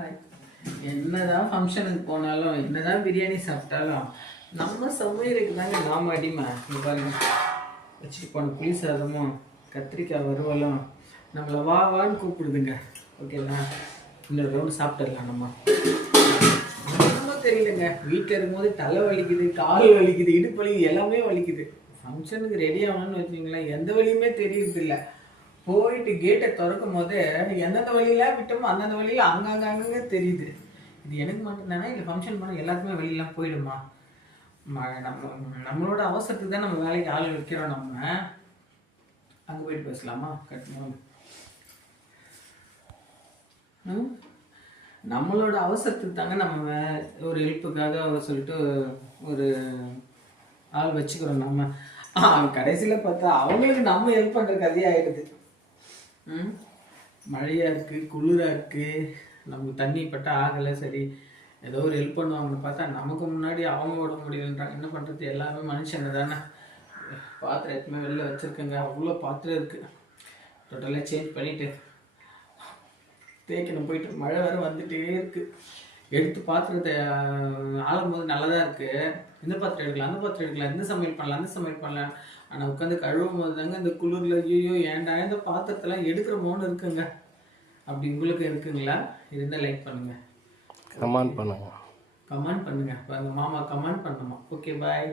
Hi என்னதான் ஃபங்க்ஷனுக்கு போனாலும் என்னதான் பிரியாணி சாப்பிட்டாலும் நம்ம சமையலுக்கு தாங்க நாம அடிமை. பாருங்க. வச்சுட்டு போன புளி சாதமும் கத்திரிக்காய் வறுவலும் நம்மளை வா வான்னு கூப்பிடுதுங்க. ஓகேங்களா இன்னொரு ரவுண்ட் சாப்பிட்டுடலாம் நம்ம. தெரியலங்க. வீட்டில் இருக்கும்போது தலை வலிக்குது கால் வலிக்குது இடுப்பு வலி எல்லாமே வலிக்குது. ஃபங்க்ஷனுக்கு ரெடி ஆகணும்னு வச்சுங்களேன் எந்த வலியுமே தெரியறதில்லை. போயிட்டு கேட்டை திறக்கும் போது எந்தெந்த வழியில விட்டோமோ அந்தந்த வழியில அங்கங்க அங்கங்க தெரியுது. இது எனக்கு மட்டும்தானே இல்லை ஃபங்க்ஷன் பண்ண எல்லாத்துக்குமே வெளியெல்லாம் போயிடுமா? நம்ம நம்மளோட அவசரத்துக்கு தான் நம்ம வேலைக்கு ஆள் வைக்கிறோம் நம்ம. அங்கே போயிட்டு பேசலாமா? கட்டணும் ம்? நம்மளோட அவசரத்துக்கு தாங்க நம்ம ஒரு ஹெல்ப்புக்காக சொல்லிட்டு ஒரு ஆள் வச்சுக்கிறோம் நம்ம. கடைசியில் பார்த்தா அவங்களுக்கு நம்ம ஹெல்ப் பண்ணுற கதையாகிடுது மழையாக இருக்குது குளிராக இருக்குது நமக்கு தண்ணி பட்டா ஆகலை சரி. ஏதோ ஒரு ஹெல்ப் பண்ணுவாங்கன்னு பார்த்தா நமக்கு முன்னாடி அவங்க விட முடியலன்றாங்க. என்ன பண்ணுறது எல்லாமே மனுஷங்க தானே. பாத்திரம் எப்பவுமே வெளில வச்சுருக்கேங்க. அவ்வளோ பாத்திரம் இருக்குது டோட்டலாக சேஞ்ச் பண்ணிவிட்டு தேய்க்கணும் போயிட்டு மழை வேறு வந்துகிட்டே இருக்குது எடுத்து பாத்திரத்தை ஆளும் போது நல்லதா இருக்கு. இந்த பாத்திரம் எடுக்கலாம் அந்த பாத்திரம் எடுக்கலாம் இந்த சமையல் பண்ணலாம் அந்த சமையல் பண்ணலாம். ஆனா உட்காந்து கழுவும் போது தாங்க இந்த குளிர்ல ஐயோ ஏன்டா இந்த பாத்திரத்தெல்லாம் எடுக்கிற மோன்னு இருக்குங்க? அப்படி உங்களுக்கு இருக்குங்களா? இருந்தால் லைக் பண்ணுங்க. கமெண்ட் பண்ணுங்க. கமெண்ட் பண்ணுங்க. பாருங்க மாமா கமெண்ட் பண்ணுமா ஓகே பாய்